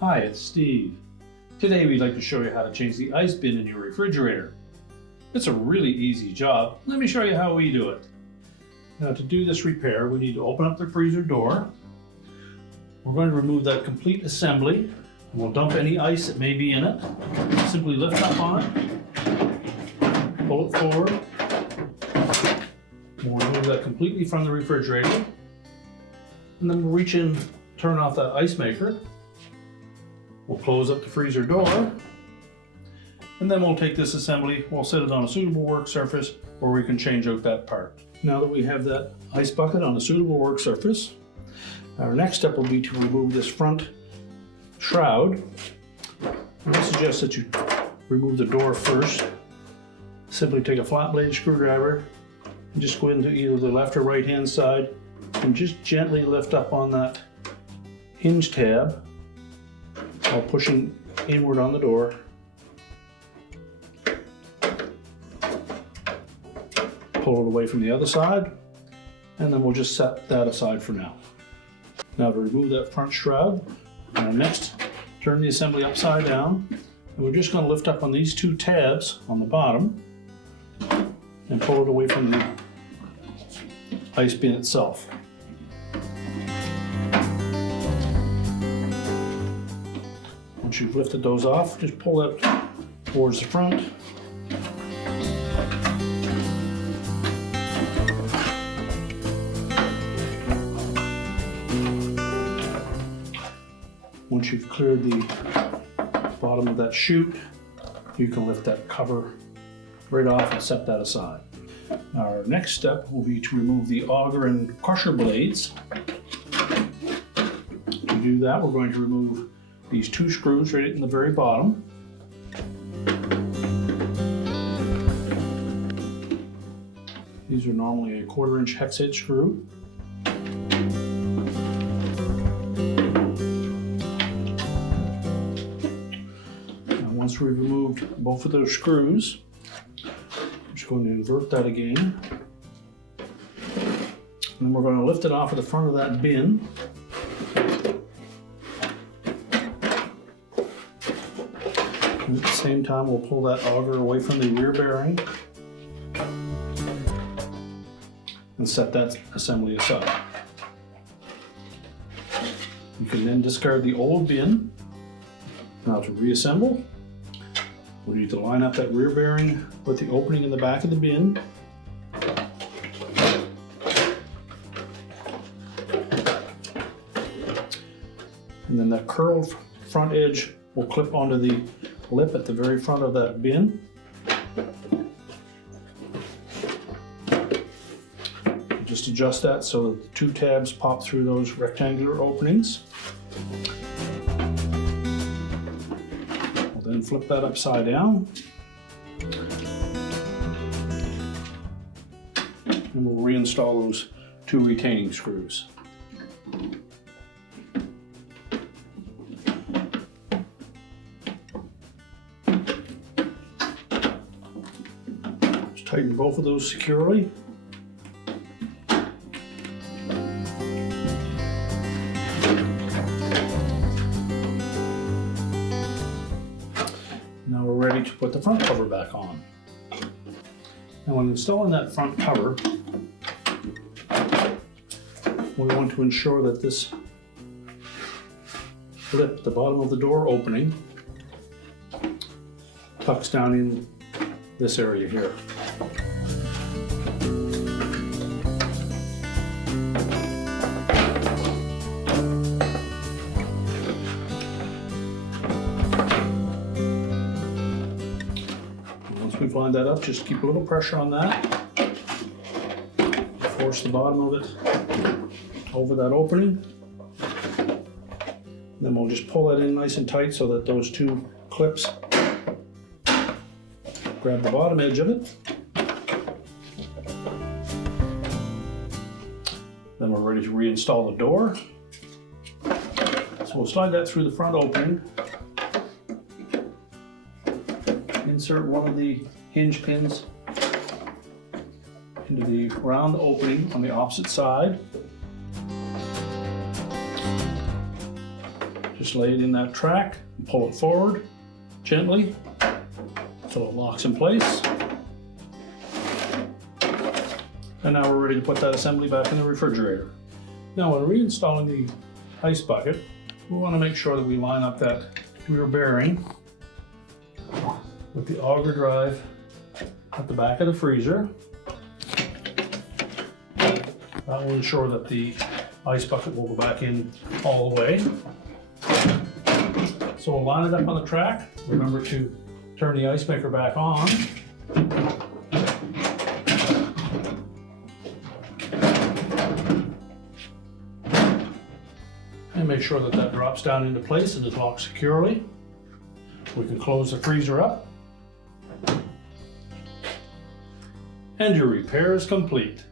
Hi, it's Steve. Today we'd like to show you how to change the ice bin in your refrigerator. It's a really easy job. Let me show you how we do it. Now, to do this repair, we need to open up the freezer door. We're going to remove that complete assembly, and we'll dump any ice that may be in it. Simply lift up on it, pull it forward. We'll remove that completely from the refrigerator, and then we'll reach in, turn off that ice maker. We'll close up the freezer door, and then we'll take this assembly, we'll set it on a suitable work surface where we can change out that part. Now that we have that ice bucket on a suitable work surface, our next step will be to remove this front shroud. And I suggest that you remove the door first. Simply take a flat blade screwdriver and just go into either the left or right hand side and just gently lift up on that hinge tab while pushing inward on the door. Pull it away from the other side, and then we'll just set that aside for now. Now, to remove that front shroud, next turn the assembly upside down, and we're just going to lift up on these two tabs on the bottom and pull it away from the ice bin itself. Once you've lifted those off, just pull that towards the front. Once you've cleared the bottom of that chute, you can lift that cover right off and set that aside. Our next step will be to remove the auger and crusher blades. To do that, we're going to remove these two screws right in the very bottom. These are normally a 1/4 inch hex head screw. Now, once we've removed both of those screws, I'm just going to invert that again. And then we're going to lift it off of the front of that bin. And at the same time, we'll pull that auger away from the rear bearing and set that assembly aside. You can then discard the old bin. Now, to reassemble, we need to line up that rear bearing with the opening in the back of the bin. And then that curled front edge will clip onto the lip at the very front of that bin. Just adjust that so that the two tabs pop through those rectangular openings. We'll then flip that upside down. And we'll reinstall those two retaining screws. Tighten both of those securely. Now we're ready to put the front cover back on. Now, when installing that front cover, we want to ensure that this lip, the bottom of the door opening, tucks down in this area here. Once we've lined that up, just keep a little pressure on that. Force the bottom of it over that opening. Then we'll just pull that in nice and tight so that those two clips grab the bottom edge of it. Then we're ready to reinstall the door. So we'll slide that through the front opening. Insert one of the hinge pins into the round opening on the opposite side. Just lay it in that track and pull it forward gently until it locks in place. And now we're ready to put that assembly back in the refrigerator. Now when reinstalling the ice bucket, we want to make sure that we line up that rear bearing with the auger drive at the back of the freezer. That will ensure that the ice bucket will go back in all the way. So we'll line it up on the track. Remember to turn the ice maker back on. And make sure that that drops down into place and is locked securely. We can close the freezer up. And your repair is complete.